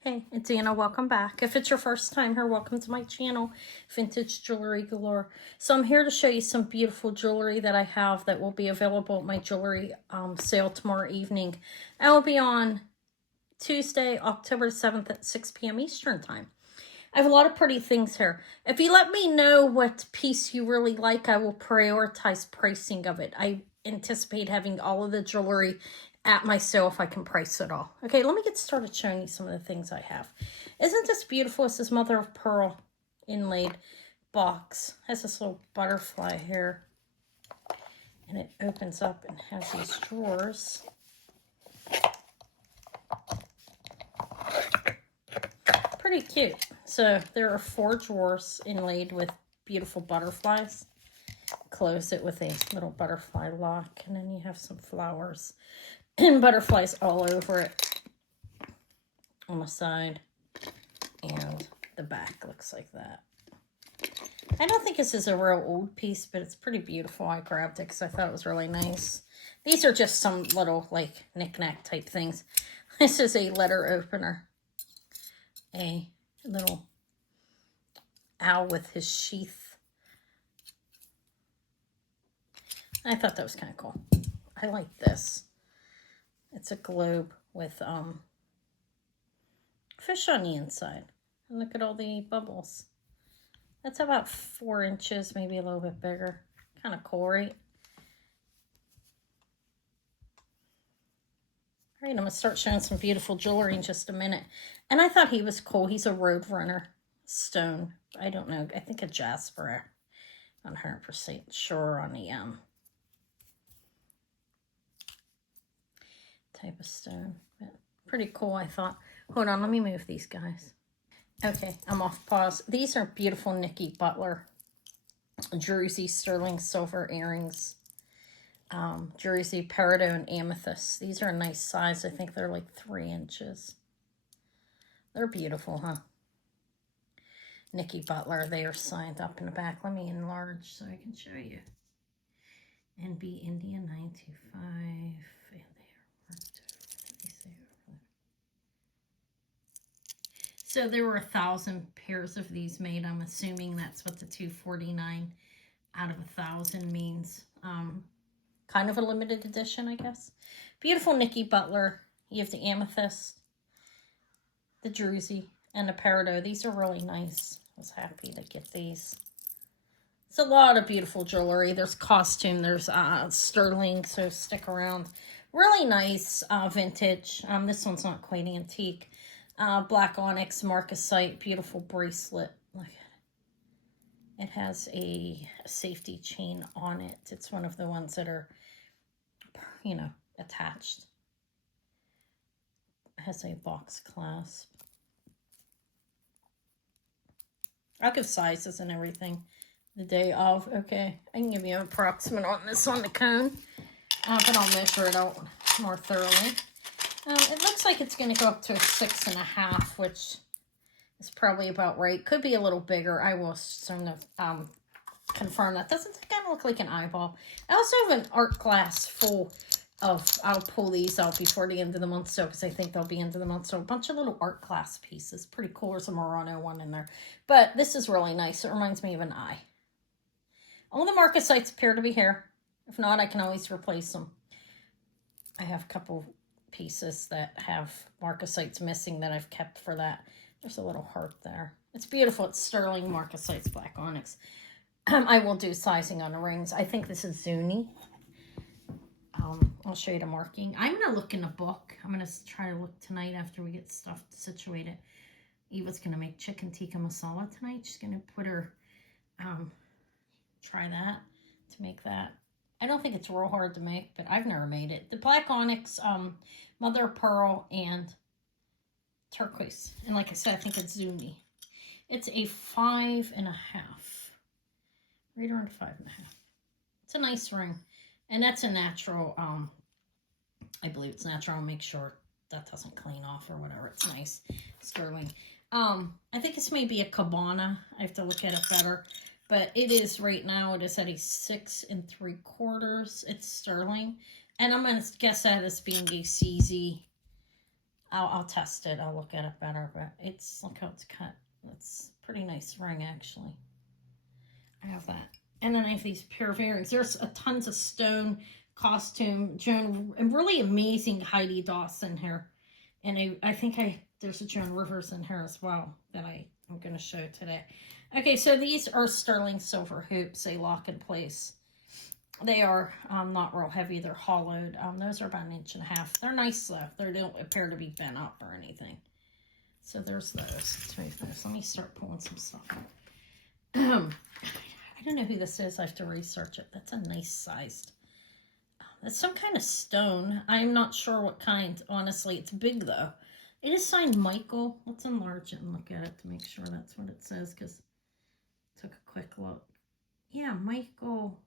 Hey, it's Anna. Welcome back. If it's your first time here, welcome to my channel, Vintage Jewelry Galore. So I'm here to show you some beautiful jewelry that I have that will be available at my jewelry sale tomorrow evening. I will be on Tuesday, October 7th at 6 p.m. Eastern Time. I have a lot of pretty things here. If you let me know what piece you really like, I will prioritize pricing of it. I anticipate having all of the jewelry at my sale if I can price it all. Okay, let me get started showing you some of the things I have. Isn't this beautiful? This is mother of pearl inlaid box. It has this little butterfly here. And it opens up and has these drawers. Pretty cute. So there are 4 drawers inlaid with beautiful butterflies. Close it with a little butterfly lock, and then you have some flowers and butterflies all over it on the side, and the back looks like that. I don't think this is a real old piece, but it's pretty beautiful. I grabbed it because I thought it was really nice. These are just some little like knickknack type things. This is a letter opener, a little owl with his sheath. I thought that was kind of cool. I like this. It's a globe with fish on the inside. And look at all the bubbles. That's about 4 inches, maybe a little bit bigger. Kind of cool, right? All right, I'm going to start showing some beautiful jewelry in just a minute. And I thought he was cool. He's a Roadrunner stone. I don't know. I think a jasper. I'm not 100% sure on the type of stone. But pretty cool, I thought. Hold on, let me move these guys. Okay, I'm off pause. These are beautiful Nicky Butler Jersey sterling silver earrings. Jersey peridot and amethyst. These are a nice size. I think they're like 3 inches. They're beautiful, huh? Nicky Butler. They are signed up in the back. Let me enlarge so I can show you. NB India 925. And they are marked. Let me see. So there were 1,000 pairs of these made. I'm assuming that's what the 249 out of 1,000 means. Kind of a limited edition, I guess. Beautiful Nicky Butler. You have the amethyst, the Jersey, and the peridot. These are really nice. I was happy to get these. It's a lot of beautiful jewelry. There's costume. There's sterling, so stick around. Really nice vintage. This one's not quite antique. Black onyx, marcasite, beautiful bracelet. Look at it. It has a safety chain on it. It's one of the ones that are, you know, attached. It has a box clasp. I'll give sizes and everything the day of. Okay, I can give you an approximate on this on the cone, but I'll measure it out more thoroughly. It looks like it's going to go up to a 6.5, which is probably about right. Could be a little bigger. I will soon confirm that. Doesn't it kind of look like an eyeball? I also have an art glass full of, I'll pull these out before the end of the month, so because I think they'll be end of the month. So a bunch of little art glass pieces. Pretty cool. There's a Murano one in there. But this is really nice. It reminds me of an eye. All the marcasites appear to be here. If not, I can always replace them. I have a couple pieces that have marcasites missing that I've kept for that. There's a little heart there. It's beautiful. It's sterling marcasites, black onyx. I will do sizing on the rings. I think this is Zuni. I'll show you the marking. I'm going to look in the book. I'm going to try to look tonight after we get stuff situated. Eva's going to make chicken tikka masala tonight. She's going to put her, try that to make that. I don't think it's real hard to make, but I've never made it. The black onyx, mother of pearl, and turquoise. And like I said, I think it's Zuni. It's a 5.5. Right around 5.5. It's a nice ring. And that's a natural, I believe it's natural. I'll make sure that doesn't clean off or whatever. It's nice. Sterling. I think this may be a cabana. I have to look at it better. But it is right now, it is at a 6 3/4. It's sterling. And I'm going to guess that as being a CZ I'll test it. I'll look at it better, but look how it's cut. It's a pretty nice ring, actually. I have that. And then I have these pair of earrings. There's tons of stone costume, Joan, and really amazing Heidi Daus in here. And I think there's a Joan Rivers in here as well that I'm going to show today. Okay, so these are sterling silver hoops. They lock in place. They are not real heavy. They're hollowed. Those are about 1.5 inches. They're nice, though. They don't appear to be bent up or anything. So there's those. Let's move those. Let me start pulling some stuff out. I don't know who this is. I have to research it. That's a nice sized. That's some kind of stone. I'm not sure what kind, honestly. It's big, though. It is signed Michael. Let's enlarge it and look at it to make sure that's what it says, because I took a quick look. Yeah, Michael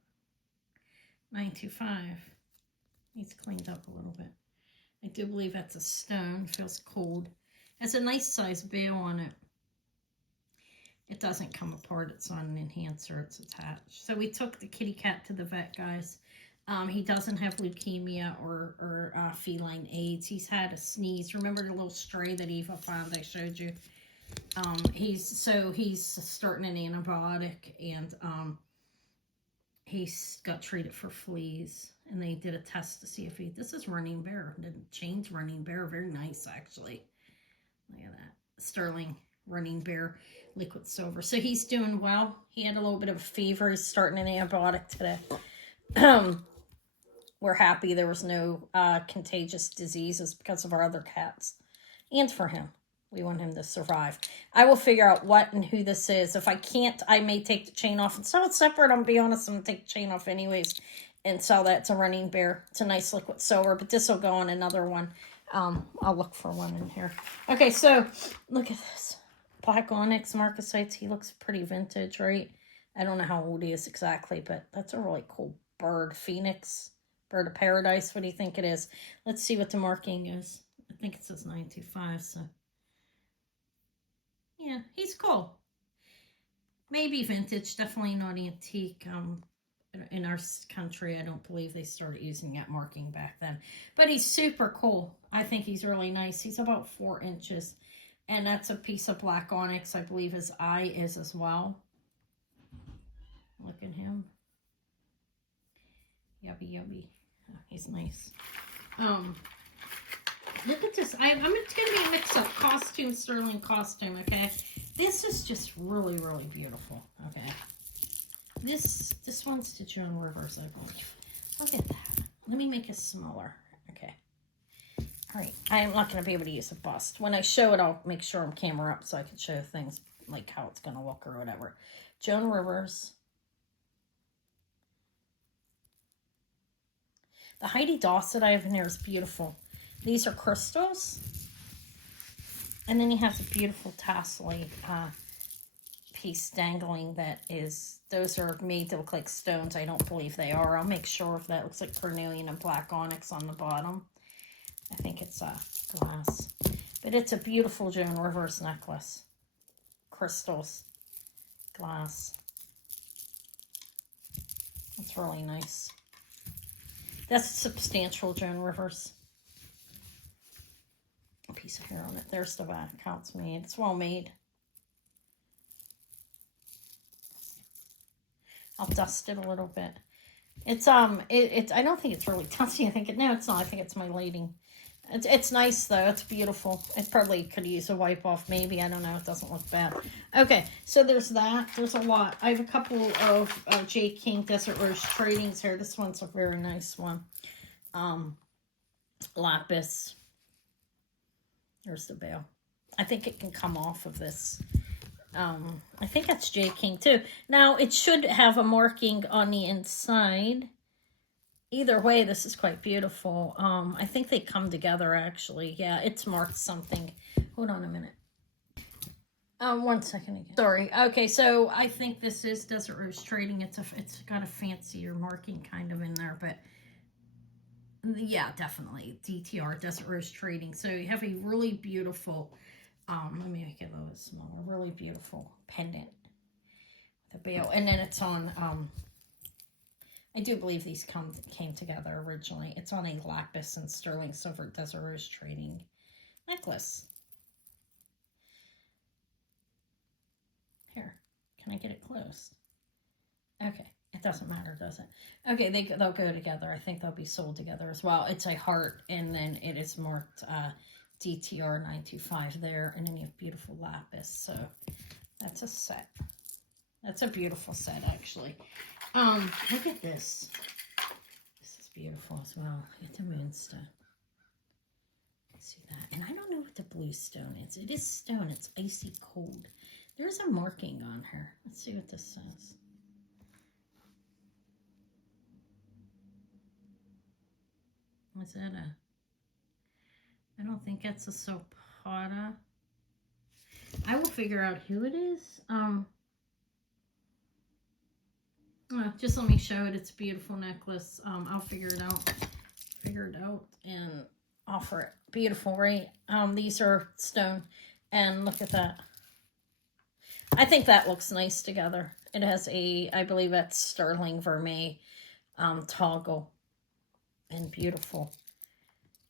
925. Needs cleaned up a little bit. I do believe that's a stone. Feels cold. Has a nice size bail on it. It doesn't come apart. It's on an enhancer. It's attached. So we took the kitty cat to the vet, guys. He doesn't have leukemia or feline AIDS. He's had a sneeze. Remember the little stray that Eva found I showed you? He's starting an antibiotic, and he's got treated for fleas. And they did a test to see if this is Running Bear. Didn't change Running Bear. Very nice, actually. Look at that. Sterling Running Bear liquid silver. So he's doing well. He had a little bit of a fever. He's starting an antibiotic today. We're happy there was no contagious diseases because of our other cats. And for him. We want him to survive. I will figure out what and who this is. If I can't, I may take the chain off and sell it separate. I'm going to be honest, I'm going to take the chain off anyways and sell that. It's a Running Bear. It's a nice liquid silver, but this will go on another one. I'll look for one in here. Okay, so look at this. Black onyx marcasites. He looks pretty vintage, right? I don't know how old he is exactly, but that's a really cool bird. Phoenix. Bird of paradise. What do you think it is? Let's see what the marking is. I think it says 925, so... yeah, he's cool. Maybe vintage, definitely not antique. In our country, I don't believe they started using that marking back then. But he's super cool. I think he's really nice. He's about 4 inches. And that's a piece of black onyx. I believe his eye is as well. Look at him. Yubby, yubby. Oh, he's nice. Look at this. It's going to be a mix-up. Costume, sterling costume, okay? This is just really, really beautiful, okay? This one's to Joan Rivers, I believe. Look at that. Let me make it smaller. Okay. All right. I am not going to be able to use a bust. When I show it, I'll make sure I'm camera up so I can show things like how it's going to look or whatever. Joan Rivers. The Heidi Daus that I have in here is beautiful. These are crystals. And then you have the beautiful tassel piece dangling that is, those are made to look like stones. I don't believe they are. I'll make sure if that looks like carnelian and black onyx on the bottom. I think it's glass. But it's a beautiful Joan Rivers necklace. Crystals. Glass. It's really nice. That's a substantial Joan Rivers. A piece of hair on it. There's the back. How it's made. It's well made. I'll dust it a little bit. It's I don't think it's really dusty. No, it's not. I think it's my lighting. It's nice though. It's beautiful. It probably could use a wipe off maybe. I don't know. It doesn't look bad. Okay, so there's that. There's a lot. I have a couple of J. King Desert Rose tradings here. This one's a very nice one. Lapis. There's the bail. I think it can come off of this. I think that's J. King too. Now, it should have a marking on the inside. Either way, this is quite beautiful. I think they come together, actually. Yeah, it's marked something. Hold on a minute. 1 second again. Sorry. Okay, so I think this is Desert Rose Trading. It's got a fancier marking kind of in there, but yeah, definitely. DTR, Desert Rose Trading. So you have a really beautiful, let me make it a little bit smaller. Really beautiful pendant with a bail. And then it's on, I do believe these came together originally. It's on a lapis and sterling silver Desert Rose Trading. necklace. Here, can I get it closed? Okay, it doesn't matter, does it? Okay, they'll go together. I think they'll be sold together as well. It's a heart, and then it is marked DTR 925 there, and then you have beautiful lapis. So that's a set. That's a beautiful set, actually. Look at this. This is beautiful as well. It's a moonstone. See that? And I don't know what the blue stone is. It is stone. It's icy cold. There's a marking on her. Let's see what this says. Was that I don't think it's a Sopata. I will figure out who it is. Just let me show it. It's a beautiful necklace. I'll figure it out. And offer it. Beautiful, right? These are stone. And look at that. I think that looks nice together. It has I believe that's sterling vermeil toggle. And beautiful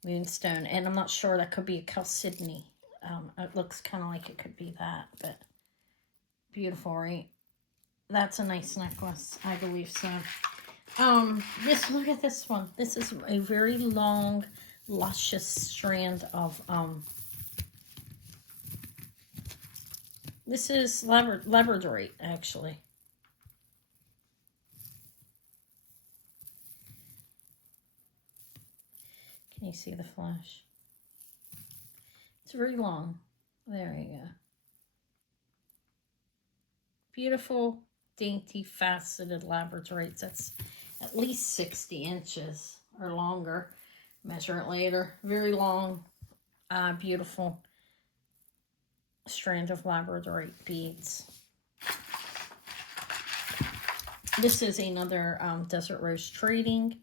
moonstone. And I'm not sure, that could be a chalcedony. It looks kind of like it could be that. But beautiful, right? That's a nice necklace. I believe so. Look at this one. This is a very long, luscious strand of, this is labradorite, actually. Can you see the flash? It's very long. There you go. Beautiful, dainty, faceted labradorite. That's at least 60 inches or longer. Measure it later. Very long, beautiful strand of labradorite beads. This is another Desert Rose Trading.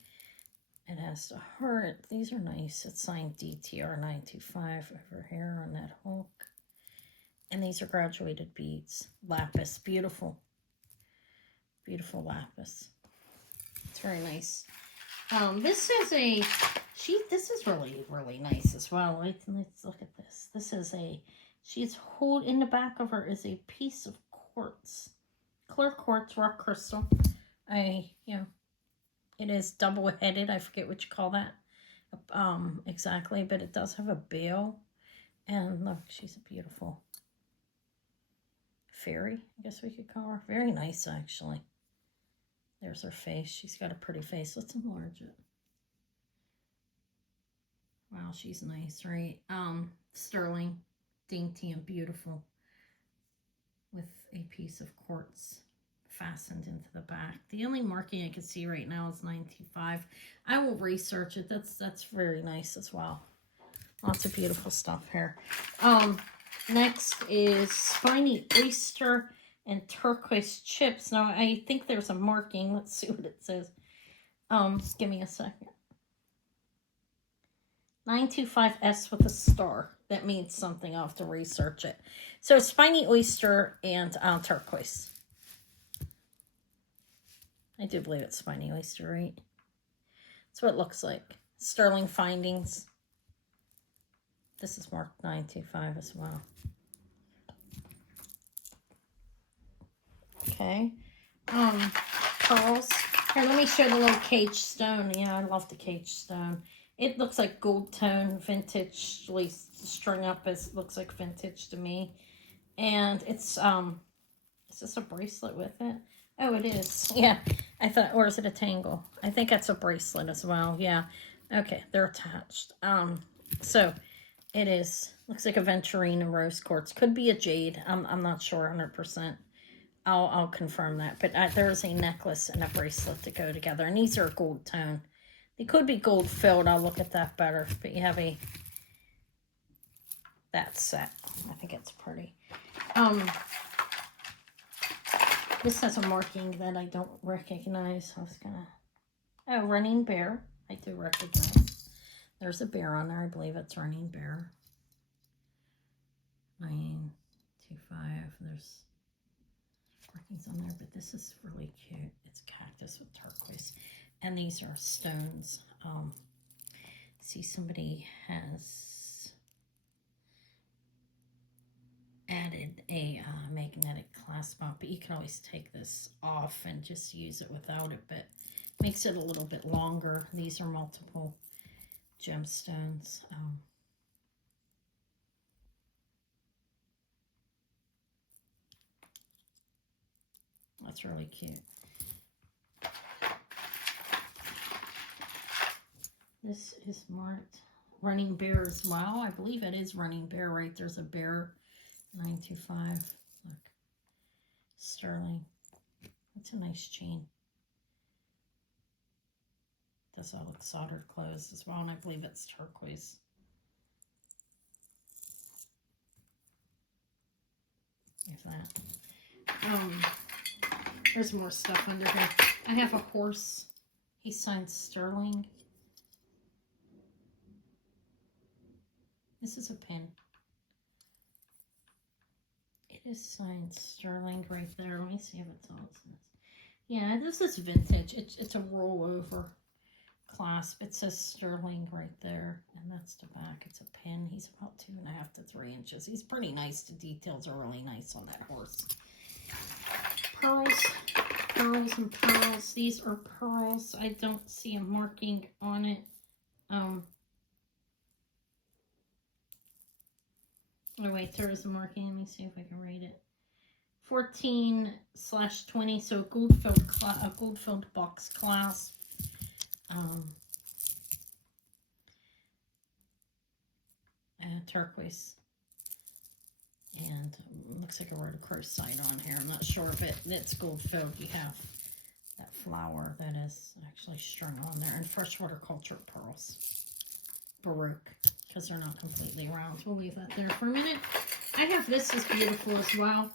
It has a heart. These are nice. It's signed DTR 925 over here on that hook. And these are graduated beads. Lapis. Beautiful. Beautiful lapis. It's very nice. This is this is really, really nice as well. Let's look at this. This is in the back of her is a piece of quartz. Clear quartz, rock crystal. It is double-headed. I forget what you call that exactly, but it does have a bail. And look, she's a beautiful fairy, I guess we could call her. Very nice, actually. There's her face. She's got a pretty face. Let's enlarge it. Wow, she's nice, right? Sterling, dainty, and beautiful with a piece of quartz fastened into the back. The only marking I can see right now is 925. I will research it. That's very nice as well. Lots of beautiful stuff here. Next is Spiny Oyster and Turquoise Chips. Now, I think there's a marking. Let's see what it says. Give me a second. 925S with a star. That means something. I'll have to research it. So, Spiny Oyster and Turquoise. I do believe it's Spiny Oyster, right? That's what it looks like. Sterling Findings. This is marked 925 as well. Okay. Pearls. Here, let me show the little cage stone. Yeah, I love the cage stone. It looks like gold tone, vintage, strung up as looks like vintage to me. And it's, is this a bracelet with it? Oh, it is. Yeah, I thought, or is it a tangle? I think that's a bracelet as well. Yeah. Okay, they're attached. So it is, looks like a Venturina rose quartz. Could be a jade. I'm not sure 100%. I'll confirm that. But there is a necklace and a bracelet to go together. And these are gold tone. They could be gold filled. I'll look at that better. But you have that set. I think it's pretty. This has a marking that I don't recognize. I was gonna... Oh, Running Bear. I do recognize. There's a bear on there. I believe it's Running Bear. 925. There's markings on there, but this is really cute. It's cactus with turquoise. And these are stones. See, somebody has magnetic clasp on, but you can always take this off and just use it without it, but makes it a little bit longer. These are multiple gemstones. That's really cute. This is marked Running Bear as well. I believe it is Running Bear, right? There's a bear. 925. Look. Sterling. That's a nice chain. Does all look soldered closed as well, and I believe it's turquoise. There's that. There's more stuff under here. I have a horse. He signed sterling. This is a pin. It is signed sterling right there. Let me see if it's all it says. Yeah, this is vintage. It's a rollover clasp. It says sterling right there, and that's the back. It's a pin. He's about 2.5 to 3 inches. He's pretty nice. The details are really nice on that horse. Pearls, pearls, and pearls. These are pearls. I don't see a marking on it. Oh wait, there is a marking. Let me see if I can read it. 14/20, so a gold-filled box clasp. Turquoise. And looks like I wrote a cross side on here. I'm not sure, but it's gold-filled. You have that flower that is actually strung on there. And freshwater cultured pearls. Baroque. Because they're not completely round. We'll leave that there for a minute. I have this is beautiful as well.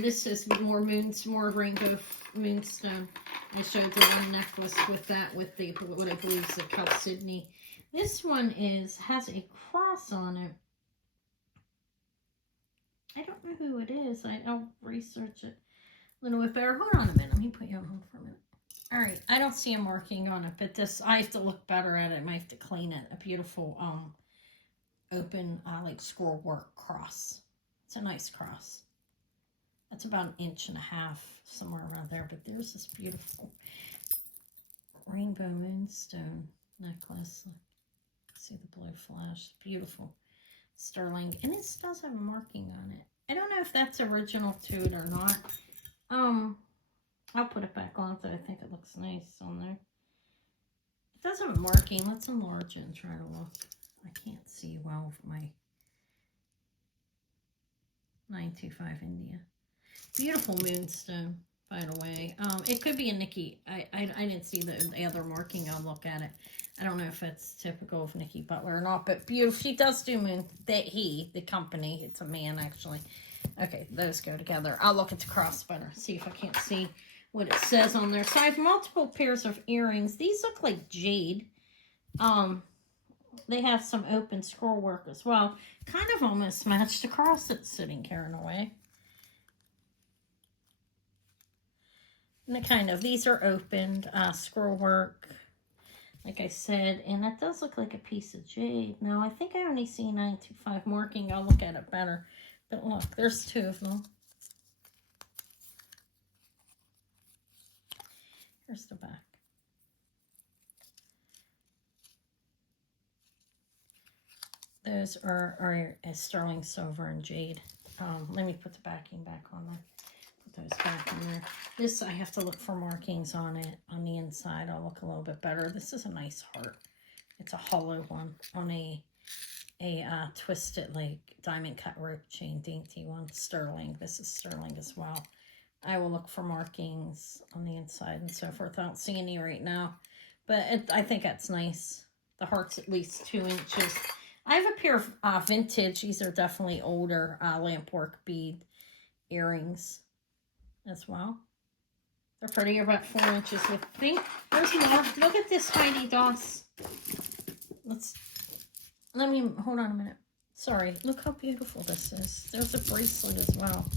This is more rainbow moonstone. I showed the one necklace with that, with the what I believe is the chalcedony. This one has a cross on it. I don't know who it is. I'll research it a little bit better. Hold on a minute. Let me put you on hold for a minute. All right, I don't see a marking on it, but this I have to look better at it. I might have to clean it. A beautiful open like scroll work cross. It's a nice cross. That's about 1.5 inches, somewhere around there. But there's this beautiful rainbow moonstone necklace. See the blue flash. Beautiful sterling, and it does have a marking on it. I don't know if that's original to it or not. I'll put it back on, so I think it looks nice on there. It does have a marking. Let's enlarge it and try to look. I can't see well with my 925 India. Beautiful moonstone, by the way. It could be a Nicky. I didn't see the other marking. I'll look at it. I don't know if it's typical of Nicky Butler or not, but beautiful. She does do moon. The company. It's a man, actually. Okay, those go together. I'll look at the cross better. See if I can't see what it says on there. So I have multiple pairs of earrings. These look like jade. They have some open scroll work as well. Kind of almost match the cross that's sitting here in a way. And these are opened scroll work, like I said, and that does look like a piece of jade. Now, I think I only see 925 marking. I'll look at it better. But look, there's 2 of them. Here's the back. Those are sterling silver and jade. Let me put the backing back on there. Put those back in there. This, I have to look for markings on it. On the inside, I'll look a little bit better. This is a nice heart. It's a hollow one on a twisted, like, diamond cut rope chain, dainty one. Sterling. This is sterling as well. I will look for markings on the inside and so forth. I don't see any right now, but I think that's nice. The heart's at least 2 inches. I have a pair of vintage. These are definitely older lampwork bead earrings as well. They're pretty. They're about 4 inches with pink. There's more. Look at this Heidi Daus. Let me, hold on a minute. Sorry. Look how beautiful this is. There's a bracelet as well.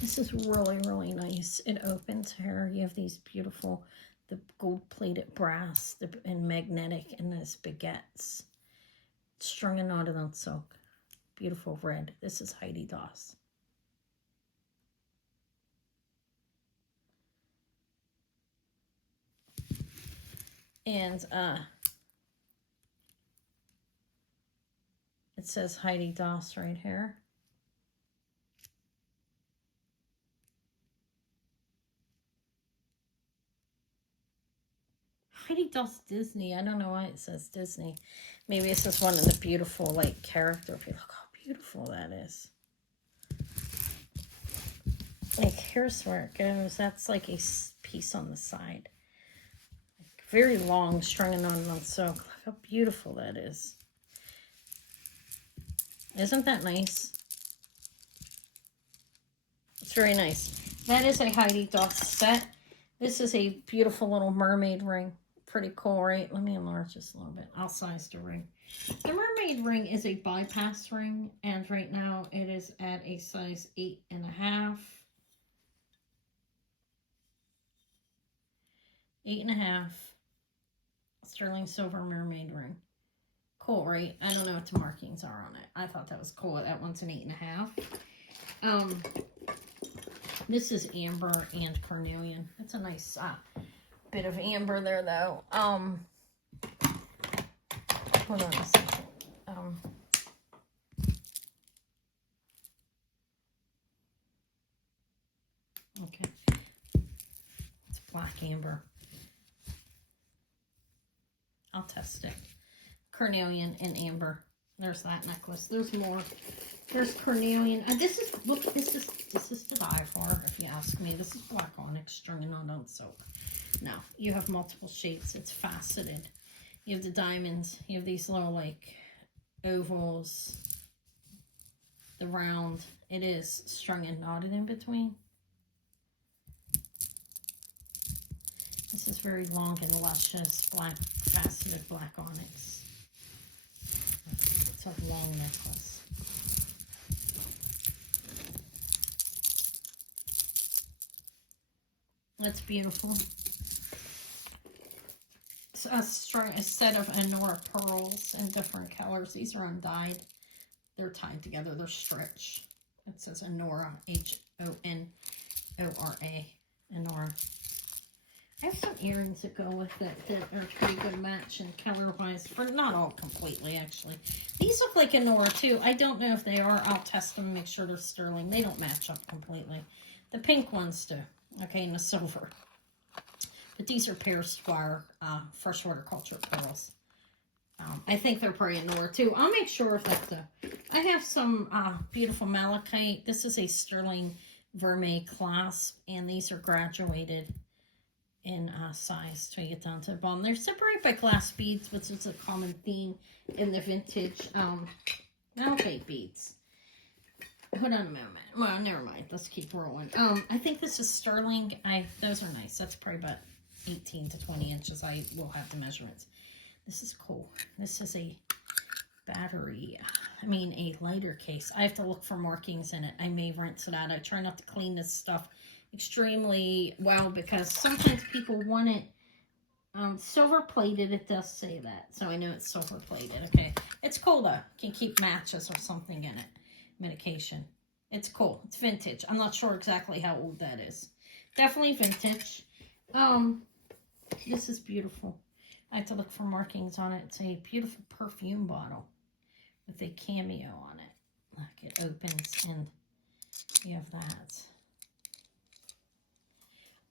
This is really, really nice. It opens here. You have these beautiful, the gold-plated brass and magnetic and those baguettes. Strung and knotted on silk. Beautiful red. This is Heidi Daus. And it says Heidi Daus right here. Heidi Daus Disney. I don't know why it says Disney. Maybe it's just one of the beautiful, like, character. Look how beautiful that is. Like, here's where it goes. That's like a piece on the side. Like, very long, strung on silk. Look how beautiful that is. Isn't that nice? It's very nice. That is a Heidi Daus set. This is a beautiful little mermaid ring. Pretty cool, right? Let me enlarge this a little bit. I'll size the ring. The mermaid ring is a bypass ring, and right now it is at a size 8.5. 8.5 sterling silver mermaid ring. Cool, right? I don't know what the markings are on it. I thought that was cool. That one's an 8.5. This is amber and carnelian. It's a nice bit of amber there, though. Hold on a second. Okay. It's black amber. I'll test it. Carnelian and amber. There's that necklace. There's more. There's carnelian. This is, look, this is to die for, if you ask me. This is black onyx stringing on silk. No, you have multiple shapes. It's faceted. You have the diamonds. You have these little, like, ovals. The round. It is strung and knotted in between. This is very long and luscious, black, faceted black onyx. It's a long necklace. That's beautiful. It's a set of Anora pearls in different colors. These are undyed. They're tied together. They're stretch. It says Anora, H-O-N-O-R-A, Anora. I have some earrings that go with it that are pretty good match and color-wise. For not all completely, actually. These look like Anora, too. I don't know if they are. I'll test them and make sure they're sterling. They don't match up completely. The pink ones do. Okay, and the silver. But these are Pear Squire freshwater culture pearls. I think they're probably Anora, too. I'll make sure if that's I have some beautiful malachite. This is a sterling vermeil clasp, and these are graduated in size till you get down to the bottom. They're separated by glass beads, which is a common theme in the vintage malachite beads. Hold on a moment. Well, never mind. Let's keep rolling. I think this is sterling. Those are nice. That's probably about 18 to 20 inches. I will have the measurements. This is cool. This is a battery. A lighter case. I have to look for markings in it. I may rinse it out. I try not to clean this stuff extremely well because sometimes people want it silver plated. It does say that, so I know it's silver plated. Okay, it's cool though. Can keep matches or something in it. Medication. It's cool. It's vintage. I'm not sure exactly how old that is. Definitely vintage. This is beautiful. I have to look for markings on it. It's a beautiful perfume bottle with a cameo on it. Look, it opens and you have that.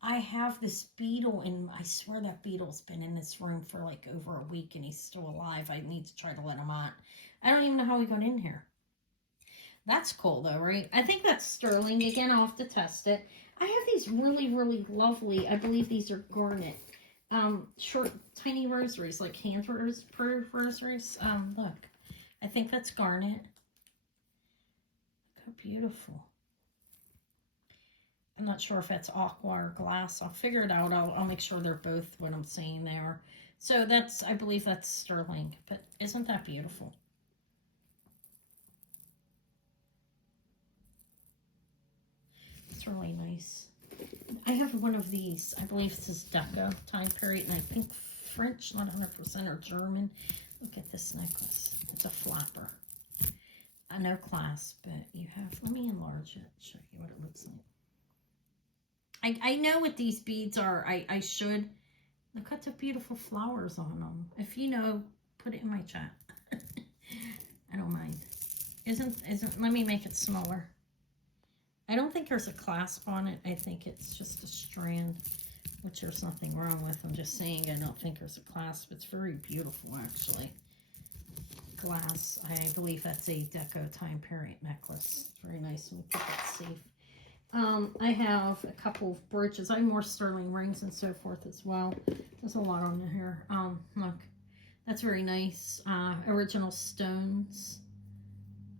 I have this beetle, and I swear that beetle's been in this room for like over a week, and he's still alive. I need to try to let him out. I don't even know how he got in here. That's cool, though, right? I think that's sterling. Again, I'll have to test it. I have these really, really lovely, I believe these are garnet, short, tiny rosaries, like hand rosaries. Look, I think that's garnet. Look how beautiful. I'm not sure if that's aqua or glass. I'll figure it out. I'll make sure they're both what I'm saying they are. So that's, I believe that's sterling. But isn't that beautiful? It's really nice. I have one of these. I believe this is Deco time period. And I think French, not 100%, or German. Look at this necklace. It's a flapper. No clasp, but you have, let me enlarge it. Show you what it looks like. I know what these beads are. I should. Look at the beautiful flowers on them. If you know, put it in my chat. I don't mind. Let me make it smaller. I don't think there's a clasp on it. I think it's just a strand, which there's nothing wrong with. I'm just saying I don't think there's a clasp. It's very beautiful, actually. Glass. I believe that's a Deco time period necklace. Very nice. We'll keep it safe. I have a couple of brooches. I have more sterling rings and so forth as well. There's a lot on here. Look, that's very nice. Original stones.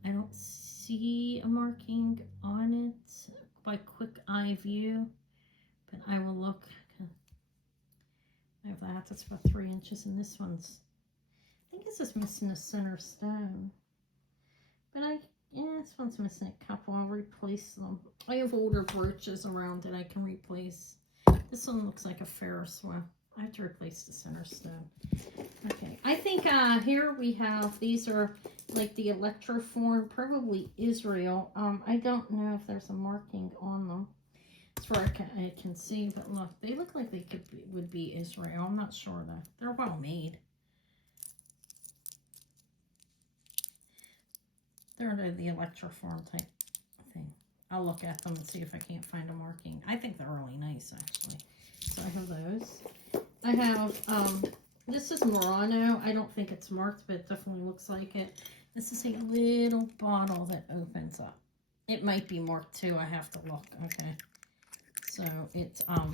I don't see a marking on it by quick eye view, but I will look. I have that. That's about 3 inches, and this one's, I think this is missing a center stone, but yeah, this one's missing a couple. I'll replace them. I have older brooches around that I can replace. This one looks like a Ferris wheel. I have to replace the center stone. Okay, I think here we have, these are like the electroform, probably Israel. I don't know if there's a marking on them as far as I can see, but look, they look like they would be Israel. I'm not sure though. They're well made. They're the electroform type thing. I'll look at them and see if I can't find a marking. I think they're really nice, actually. So I have those. I have, this is Murano. I don't think it's marked, but it definitely looks like it. This is a little bottle that opens up. It might be marked too. I have to look. Okay. So it's, I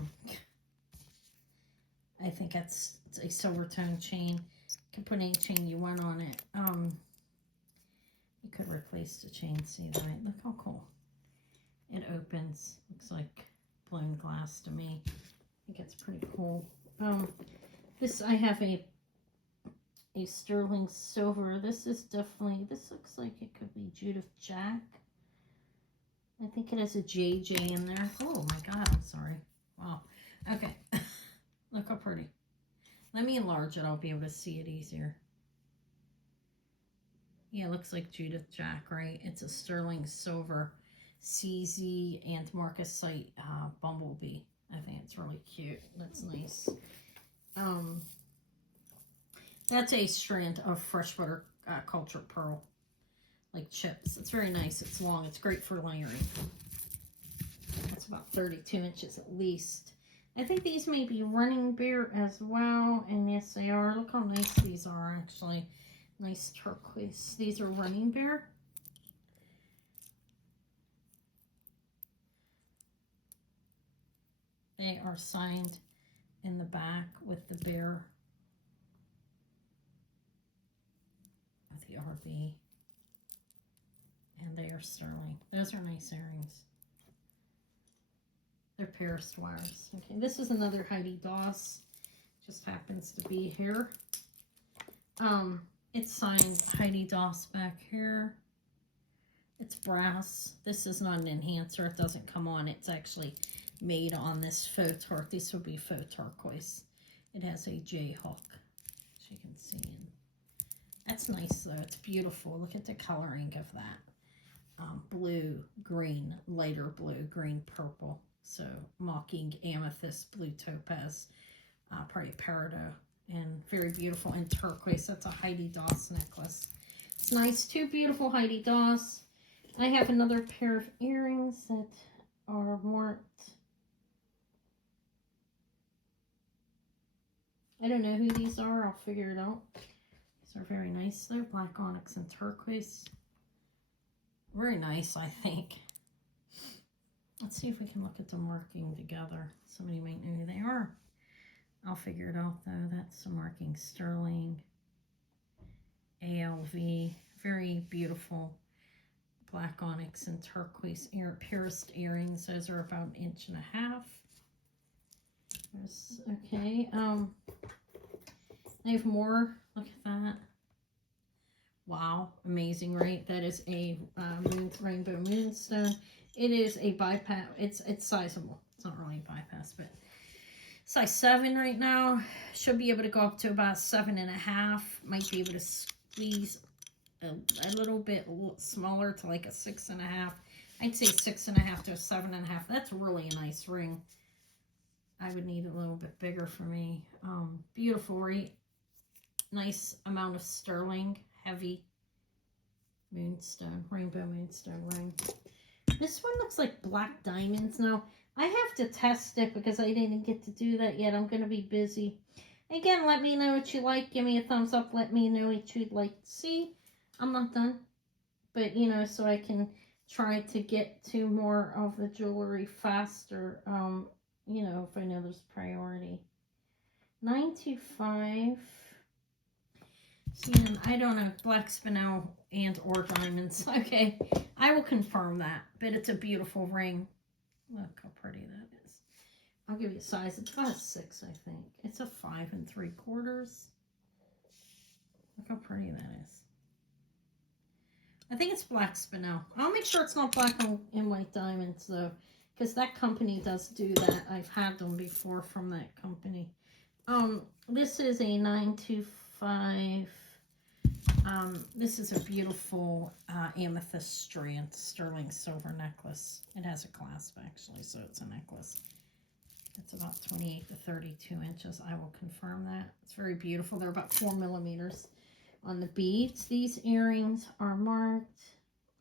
think it's a silver tone chain. You can put any chain you want on it. You could replace the chain, see that? Look how cool. It opens. Looks like blown glass to me. I think it's pretty cool. This, I have a sterling silver. This is definitely, this looks like it could be Judith Jack. I think it has a JJ in there. Oh my God, I'm sorry. Wow. Okay. Look how pretty. Let me enlarge it. I'll be able to see it easier. Yeah, it looks like Judith Jack, right? It's a sterling silver CZ and Marcasite bumblebee. I think it's really cute. That's nice. That's a strand of fresh butter cultured pearl, like chips. It's very nice. It's long. It's great for layering. That's about 32 inches at least. I think these may be running beer as well, and yes, they are. Look how nice these are, actually. Nice turquoise. These are running beer. They are signed in the back with the bear of the RB. And they are sterling. Those are nice earrings. They're pierced wires. Okay, this is another Heidi Daus. Just happens to be here. It's signed Heidi Daus back here. It's brass. This is not an enhancer. It doesn't come on. It's actually made on this faux turquoise. This would be faux turquoise. It has a J hook, as you can see. That's nice though. It's beautiful. Look at the coloring of that. Blue, green, lighter blue, green, purple. So mocking amethyst, blue topaz, probably peridot. And very beautiful in turquoise. That's a Heidi Daus necklace. It's nice. Two beautiful Heidi Daus. I have another pair of earrings that are marked. I don't know who these are. I'll figure it out. These are very nice though. Black onyx and turquoise. Very nice, I think. Let's see if we can look at the marking together. Somebody might know who they are. I'll figure it out though. That's the marking sterling. ALV. Very beautiful black onyx and turquoise pierced earrings. Those are about 1.5 inches. Okay. I have more. Look at that. Wow. Amazing, right? That is a rainbow moonstone. It is a bypass. It's sizable. It's not really a bypass, but size 7 right now. Should be able to go up to about 7.5. Might be able to squeeze a little bit smaller to like a 6.5. I'd say 6.5 to a 7.5. That's really a nice ring. I would need a little bit bigger for me. Beautiful, right? Nice amount of sterling, heavy moonstone, rainbow moonstone ring. This one looks like black diamonds. Now, I have to test it because I didn't get to do that yet. I'm going to be busy. Again, let me know what you like. Give me a thumbs up. Let me know what you'd like to see. I'm not done. But, you know, so I can try to get to more of the jewelry faster. You know, if I know there's priority. 925. And I don't know, black spinel and or diamonds. Okay, I will confirm that. But it's a beautiful ring. Look how pretty that is. I'll give you a size. It's about a 6, I think. It's a 5 3/4. Look how pretty that is. I think it's black spinel. I'll make sure it's not black and white diamonds though, because that company does do that. I've had them before from that company. This is a 925. This is a beautiful amethyst strand sterling silver necklace. It has a clasp actually, so it's a necklace. It's about 28 to 32 inches. I will confirm that. It's very beautiful. They're about 4 millimeters on the beads. These earrings are marked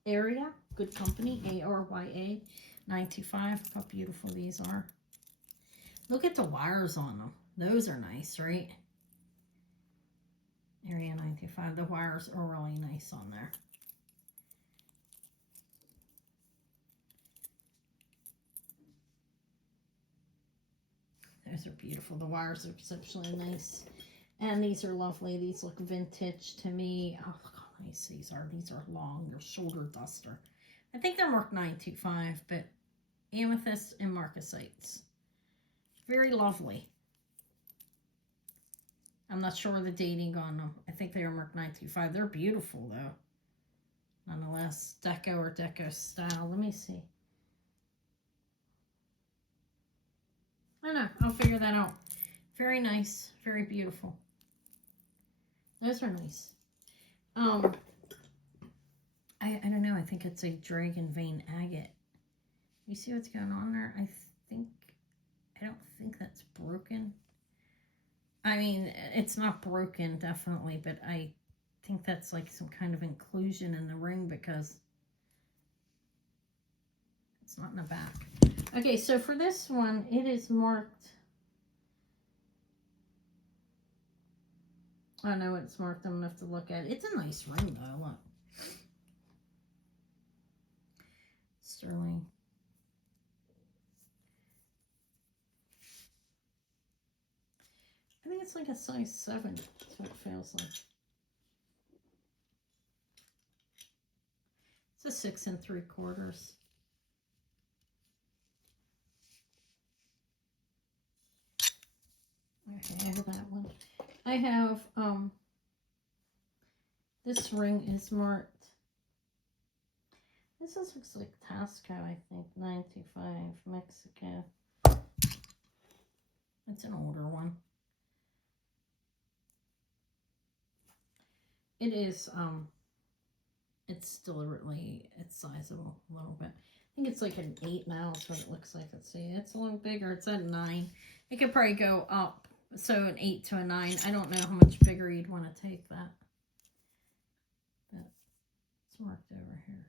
Area, good company, ARYA 925. Look how beautiful these are. Look at the wires on them. Those are nice, right? Area 925. The wires are really nice on there. Those are beautiful. The wires are exceptionally nice. And these are lovely. These look vintage to me. Oh, look how nice these are. These are long. They're shoulder duster. I think they're marked 925, but amethyst and marcasites. Very lovely. I'm not sure the dating on them. I think they are marked 925. They're beautiful, though. Nonetheless, deco or deco style. Let me see. I know. I'll figure that out. Very nice. Very beautiful. Those are nice. I don't know. I think it's a dragon vein agate. You see what's going on there? I don't think that's broken. I mean, it's not broken, definitely, but I think that's like some kind of inclusion in the ring because it's not in the back. Okay, so for this one, it is marked. I know it's marked. I'm going to have to look at it. It's a nice ring, though. Look. Sterling. I think it's like a size 7. That's what it feels like. It's a 6 3/4. Okay, I have that one. I have, this ring is marked. This looks like Tasco, I think. 925, Mexico. It's an older one. It is, it's deliberately, it's sizable a little bit. I think it's like an 8 now is what it looks like. Let's see, it's a little bigger. It's at a 9. It could probably go up. So an 8 to a 9. I don't know how much bigger you'd want to take that. But it's marked over here.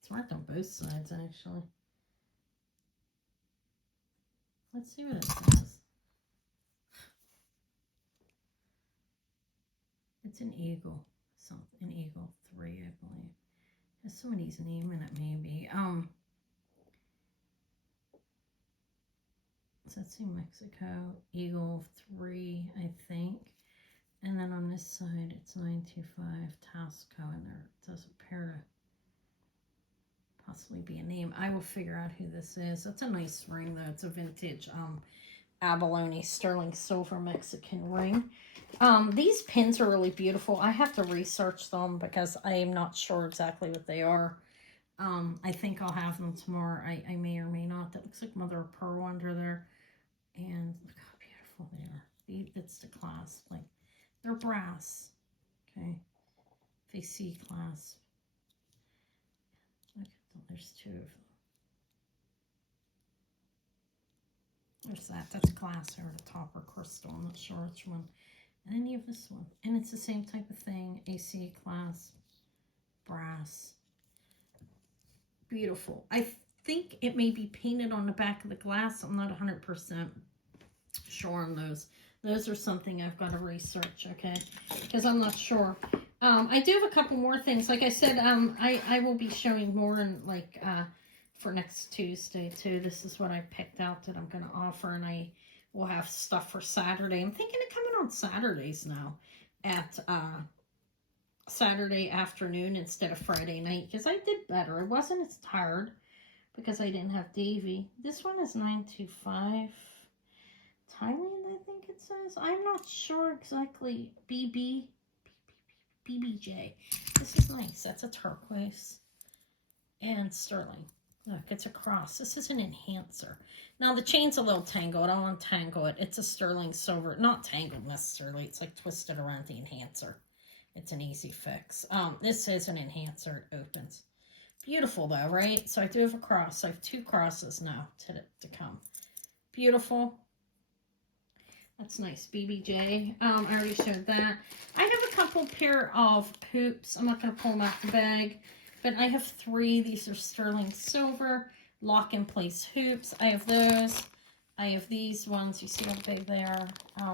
It's marked on both sides, actually. Let's see what it says. It's an eagle. An eagle 3, I believe. There's somebody's name in it, maybe. So let's see, Mexico, Eagle 3, I think. And then on this side, it's 925, Tasco, and there does appear to possibly be a name. I will figure out who this is. That's a nice ring, though. It's a vintage abalone sterling silver Mexican ring. These pins are really beautiful. I have to research them because I am not sure exactly what they are. I think I'll have them tomorrow. I may or may not. That looks like mother of pearl under there. And look how beautiful they are. That's the clasp. Like, they're brass. Okay. If you see clasp. Look, there's 2 of them. There's that. That's glass over the top, or crystal. I'm not sure which one. And then you have this one. And it's the same type of thing. AC glass, brass. Beautiful. I think it may be painted on the back of the glass. I'm not 100% sure on those. Those are something I've got to research, okay? Because I'm not sure. I do have a couple more things. Like I said, I will be showing more in, like, for next Tuesday, too. This is what I picked out that I'm going to offer, and I will have stuff for Saturday. I'm thinking of coming on Saturdays now at Saturday afternoon instead of Friday night, because I did better. I wasn't as tired because I didn't have Davy. This one is 925 Thailand, I think it says. I'm not sure exactly. BBJ. This is nice. That's a turquoise and sterling. Look, it's a cross. This is an enhancer. Now, the chain's a little tangled. I'll untangle it. It's a sterling silver. Not tangled necessarily. It's like twisted around the enhancer. It's an easy fix. This is an enhancer. It opens. Beautiful, though, right? So I do have a cross. I have 2 crosses now to come. Beautiful. That's nice. BBJ. I already showed that. I have a couple pair of hoops. I'm not going to pull them out the bag, but I have 3. These are sterling silver lock in place hoops. I have those. I have these ones. You see how big they are?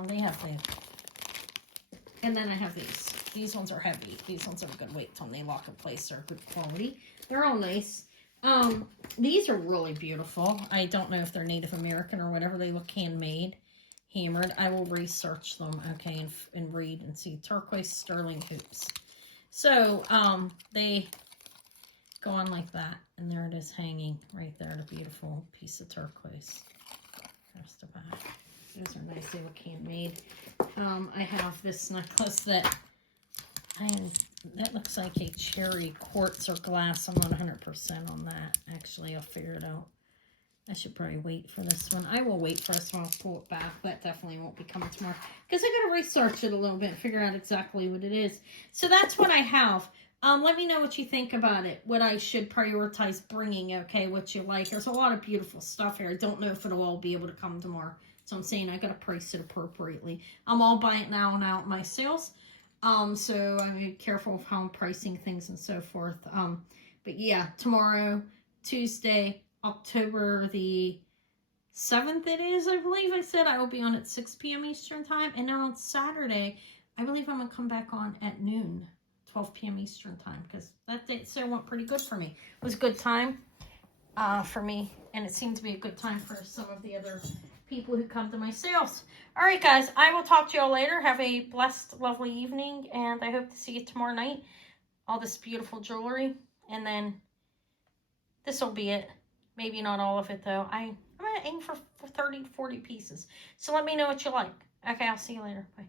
They have the. And then I have these. These ones are heavy. These ones are a good weight when they lock in place. They're good quality. They're all nice. These are really beautiful. I don't know if they're Native American or whatever. They look handmade. Hammered. I will research them, okay, and read and see. Turquoise sterling hoops. So, they go on like that, and there it is hanging right there, the beautiful piece of turquoise. There's the back. Those are nice. They look handmade. I have this necklace that looks like a cherry quartz or glass. I'm not 100% on that. Actually, I'll figure it out. I should probably wait for this one. I will wait for this one. I'll pull it back. That definitely won't be coming tomorrow. Because I got to research it a little bit and figure out exactly what it is. So that's what I have. Let me know what you think about it. What I should prioritize bringing, okay? What you like. There's a lot of beautiful stuff here. I don't know if it'll all be able to come tomorrow. So I'm saying I got to price it appropriately. I'm all buying it now and out my sales. So I'm be careful of how I'm pricing things and so forth. But yeah, tomorrow, Tuesday, October the 7th it is, I believe I said. I will be on at 6 p.m. Eastern time. And then on Saturday, I believe I'm going to come back on at noon, 12 p.m. Eastern time. Because that day sale went pretty good for me. It was a good time for me. And it seemed to be a good time for some of the other people who come to my sales. All right, guys. I will talk to y'all later. Have a blessed, lovely evening. And I hope to see you tomorrow night. All this beautiful jewelry. And then this will be it. Maybe not all of it, though. I'm going to aim for 30 to 40 pieces. So let me know what you like. Okay, I'll see you later. Bye.